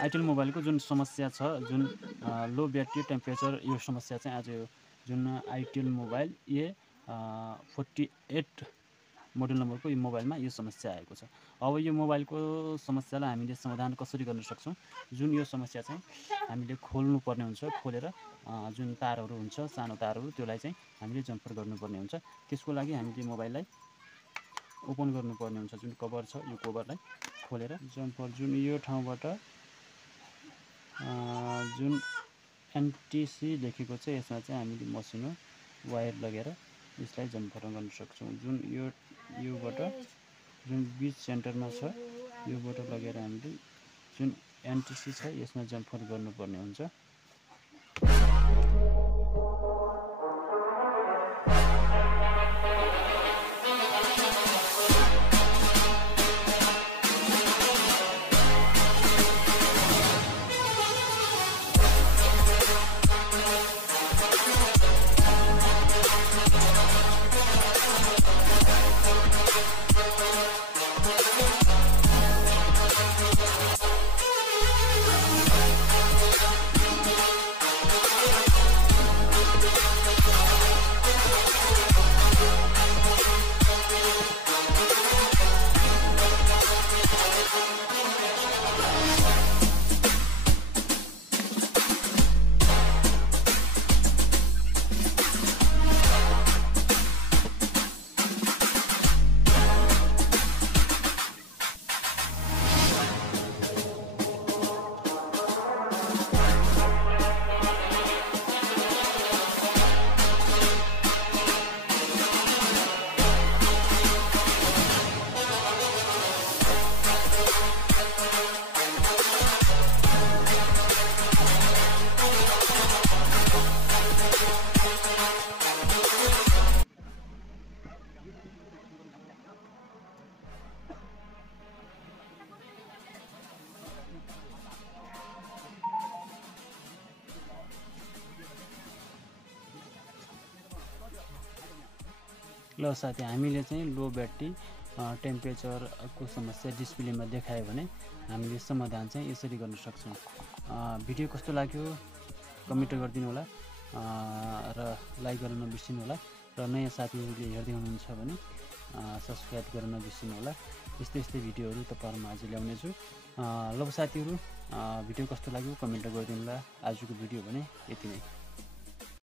Itel मोबाइलको जुन समस्या छ, जुन लो ब्याट्री टेम्परेचर यो समस्या चाहिँ आज यो जुन आइटेल मोबाइल A48 मोडल नम्बरको यो मोबाइलमा यो समस्या आएको छ। अब यो मोबाइलको समस्यालाई हामीले समाधान कसरी गर्न सक्छौँ? जुन यो समस्या चाहिँ हामीले खोल्नुपर्ने हुन्छ, खोलेर जुन तारहरू हुन्छ, सानो तारहरू त्यसलाई चाहिँ हामीले जम्पर गर्नुपर्ने हुन्छ। त्यसको लागि हामीले मोबाइललाई ओपन गर्नुपर्ने हुन्छ। जुन कभर छ यो कभरलाई खोलेर जम्पर जुन यो ठाउँबाट जुन एनटिसी लेखेको छ यसमा चाहिँ हामीले मसिनो वायर लगेर यसलाई जम्पर गर्न सक्छौँ। जुन योबाट जुन बिच सेन्टरमा छ योबाट लगेर हामीले जुन एनटिसी छ यसमा जम्पर गर्नुपर्ने हुन्छ। ल साथी, हामीले चाहिँ लो ब्याट्री टेम्परेचरको समस्या डिस्प्लेमा देखायो भने हामीले समाधान चाहिँ यसरी गर्न सक्छौँ। भिडियो कस्तो लाग्यो कमेन्ट गरिदिनु होला र लाइक गर्न नबिर्सिनु होला र नयाँ साथीहरूले हेर्दै हुनुहुन्छ भने सब्सक्राइब गर्न नबिर्सिनु होला। यस्तै भिडियोहरू तपाईँहरूमा आज ल्याउनेछु। ल साथीहरू, भिडियो कस्तो लाग्यो कमेन्ट गरिदिनु होला। आजको भिडियो भने यति नै।